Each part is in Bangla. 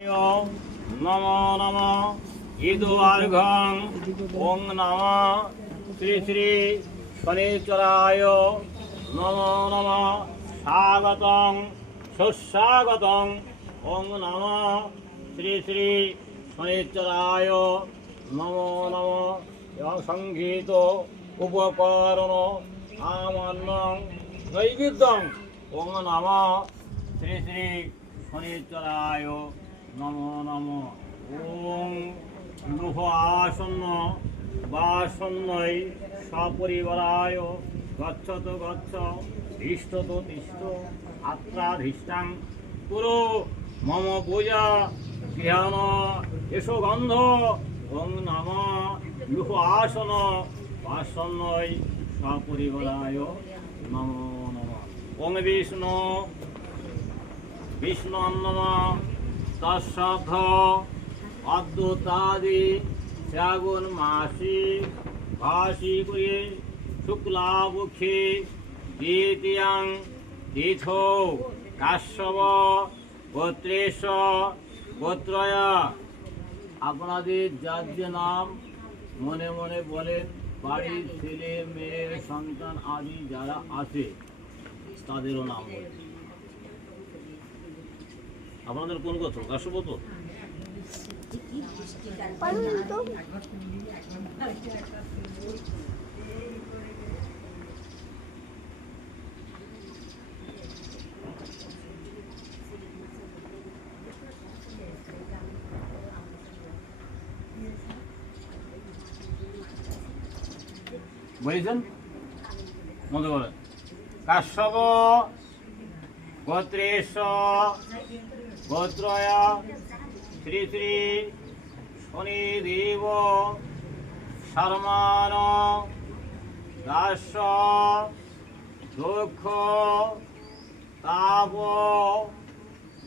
নমো নমো ইদুয়ার্ঘং ওং নমো শ্রী শ্রী শনিচরায় নমো নমো স্বাগতং সুস্বাগতং ওং নমো শ্রী শ্রী শনিচরায় নমো নমো এবং সংগীত উপকরণ আমান্যং নৈবেদ্যং ওং নমো শ্রী শ্রী শনিচরায় নমো নমো ওং লুহ আসন্ন বাসন্নৈ সপরিবারায় গচ্ছত গচ্ছ তিষ্ঠত তিষ্ঠ আত্রাধিষ্ঠাং পুরো মম পূজা জ্ঞান এসো গন্ধ ওং নম লুহ আসন বাসন্নৈ সপরিবারায় নমো নম ওং বিষ্ণু বিষ্ণু নম তৎসদ্ধ অদ্যুতাদি শ্রাবণ মাসি ভাসি করে শুক্লাবক্ষে দ্বিতীয়াং তীর্থ কাশ্যপ গোত্রেশ গোত্রয়া। আপনাদের যার যে নাম মনে মনে বলেন, বাড়ির ছেলে মেয়ের সন্তান আদি যারা আছে তাদেরও নাম বলেন। আপনাদের কোন গোত্র? কাশ্যপ তো? বুঝেছেন? মনে করেন কাশ্যপ গোত্রেশ গোত্রয়া শ্রী শ্রী শনিদেব শর্মান দাস দুঃখ তাপ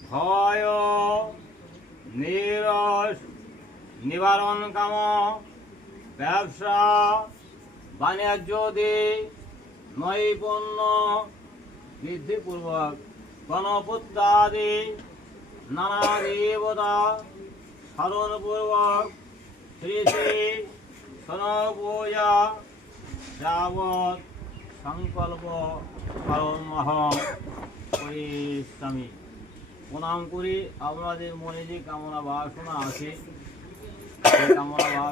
ভয় নিরস নিবারণ কাম ব্যবসা বাণিজ্যদি নৈপুণ্য বৃদ্ধিপূর্বক গণপত্যাদি নানা দেবতা স্মরণপূর্বক শ্রী শ্রী সনপূজা যাবৎ সংকল্প করমহং পরিশ্রমী। প্রণাম করি। আপনাদের মনে যে কামনা বাসনা আছে সেই কামনা বাসনা